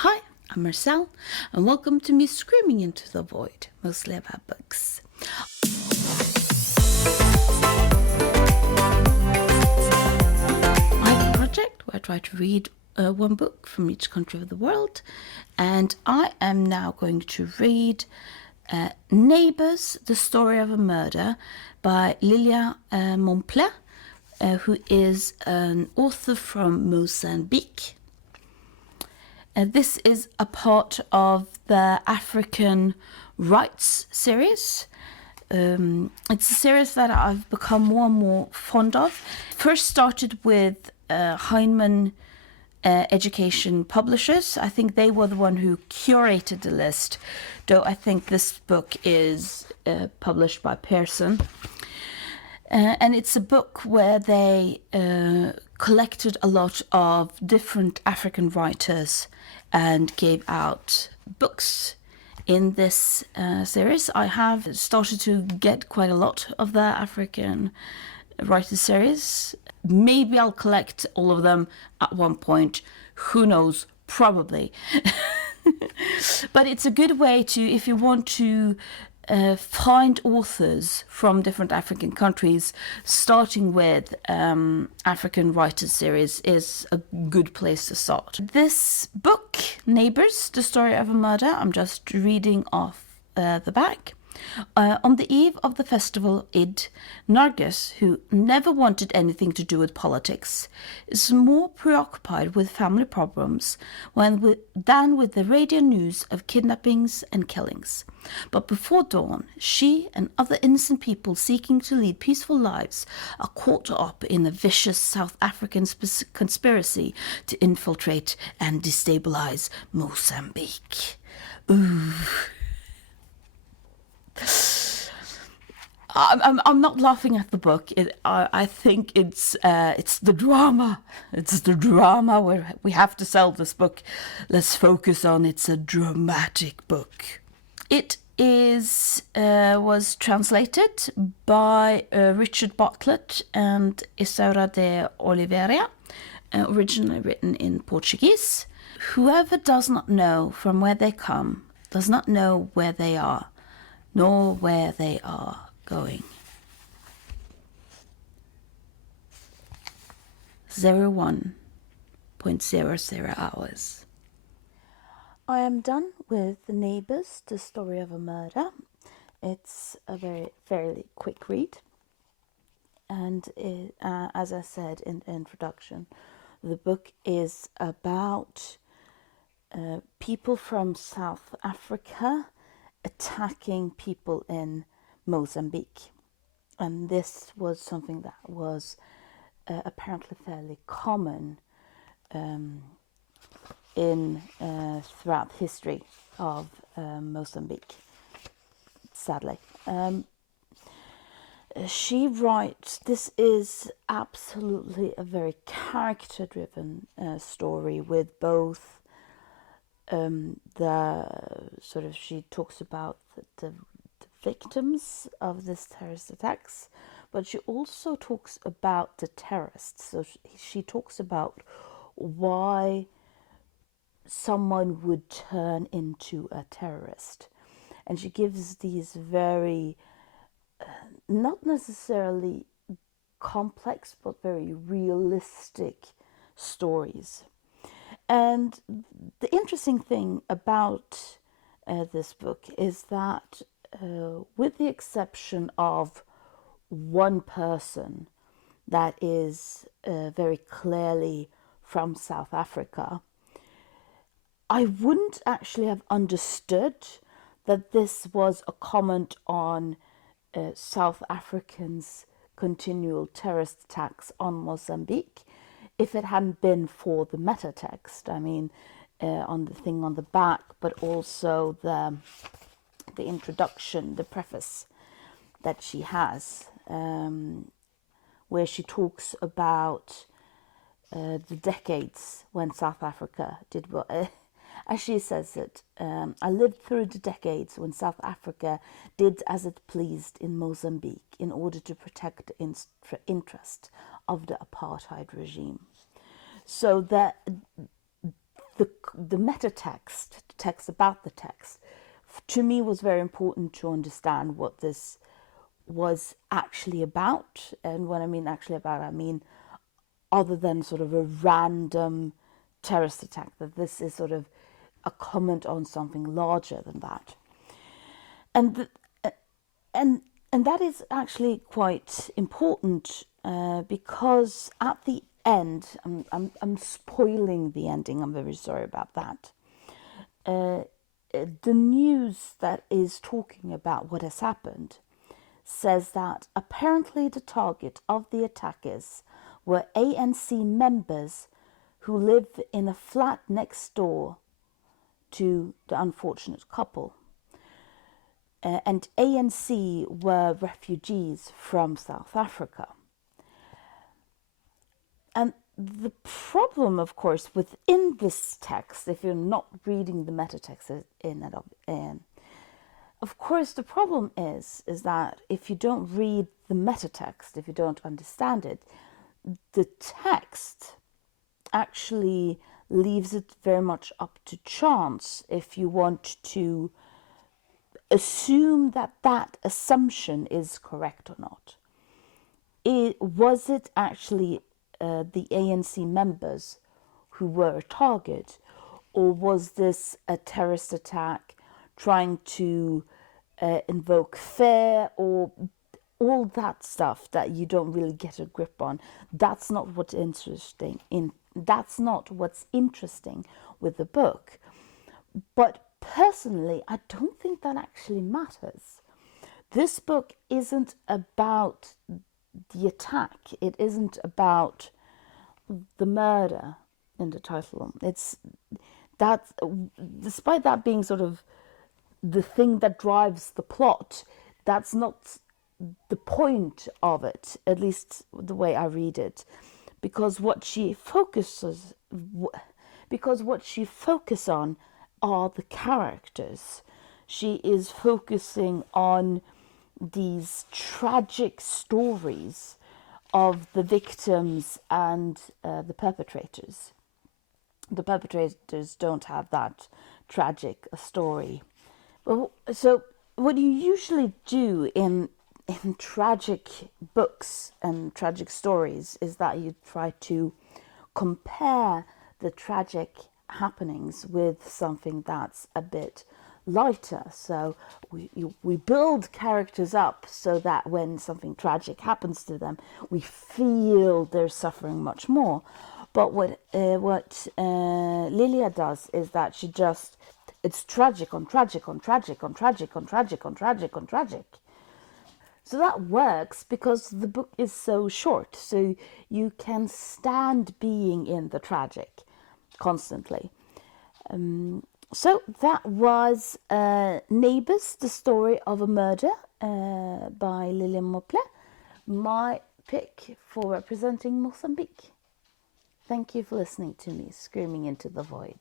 Hi, I'm Marcel, and welcome to me screaming into the void, mostly about books. I have a project where I try to read one book from each country of the world, and I am now going to read Neighbours, The Story of a Murder by Lília Momplé, who is an author from Mozambique. This is a part of the African Rights series. It's a series that I've become more and more fond of. First started with Heinemann Education Publishers. I think they were the one who curated the list, though I think this book is published by Pearson. And it's a book where they collected a lot of different African writers and gave out books in this series. I have started to get quite a lot of the African writers series. Maybe I'll collect all of them at one point. Who knows? Probably. But it's a good way to, if you want to find authors from different African countries, starting with African Writers series is a good place to start. This book, Neighbours, The Story of a Murder, I'm just reading off the back. On the eve of the festival Eid, Nargis, who never wanted anything to do with politics, is more preoccupied with family problems than with the radio news of kidnappings and killings. But before dawn, she and other innocent people seeking to lead peaceful lives are caught up in a vicious South African conspiracy to infiltrate and destabilize Mozambique. Ooh. I'm not laughing at the book. I think it's the drama. It's the drama where we have to sell this book. Let's focus on it's a dramatic book. It was translated by Richard Bartlett and Isaura de Oliveira, originally written in Portuguese. Whoever does not know from where they come does not know where they are, nor where they are going. 01.00 hours. I am done with The Neighbours, The Story of a Murder. It's a fairly quick read. And as I said in the introduction, the book is about people from South Africa attacking people in Mozambique. And this was something that was apparently fairly common in throughout history of Mozambique, sadly. She writes, this is absolutely a very character-driven story with both she talks about the victims of this terrorist attacks, but she also talks about the terrorists. So she talks about why someone would turn into a terrorist. And she gives these very, not necessarily complex, but very realistic stories. And the interesting thing about this book is that with the exception of one person that is very clearly from South Africa, I wouldn't actually have understood that this was a comment on South Africans' continual terrorist attacks on Mozambique if it hadn't been for the meta text. I mean, on the thing on the back, but also the introduction, the preface that she has, where she talks about the decades when South Africa did well. As she says it, I lived through the decades when South Africa did as it pleased in Mozambique in order to protect the interest of the apartheid regime. So that the meta text, the text about the text, to me was very important to understand what this was actually about. And when I mean actually about, I mean other than sort of a random terrorist attack, that this is sort of a comment on something larger than that. And and that is actually quite important because at the end, I'm spoiling the ending. I'm very sorry about that. The news that is talking about what has happened says that apparently the target of the attackers were ANC members who live in a flat next door to the unfortunate couple. And ANC were refugees from South Africa. And the problem, of course, within this text, if you're not reading the meta text of course, the problem is that if you don't read the meta text, if you don't understand it, the text actually leaves it very much up to chance if you want to assume that that assumption is correct or not. Was it actually the ANC members who were a target, or was this a terrorist attack trying to invoke fear, or all that stuff that you don't really get a grip on? That's not what's interesting. That's not what's interesting with the book. But personally, I don't think that actually matters. This book isn't about the attack. It isn't about the murder in the title. It's that, despite that being sort of the thing that drives the plot, that's not the point of it, at least the way I read it, because what she focuses on are the characters. She is focusing on these tragic stories of the victims and the perpetrators. The perpetrators don't have that tragic a story. So what you usually do in tragic books and tragic stories is that you try to compare the tragic happenings with something that's a bit lighter. So we build characters up so that when something tragic happens to them, we feel they're suffering much more. But what Lilia does is that she just, it's tragic on tragic on tragic on tragic on tragic on tragic on tragic. So that works because the book is so short, so you can stand being in the tragic constantly. So that was Neighbours, the story of a murder by Lília Momplé, my pick for representing Mozambique. Thank you for listening to me screaming into the void.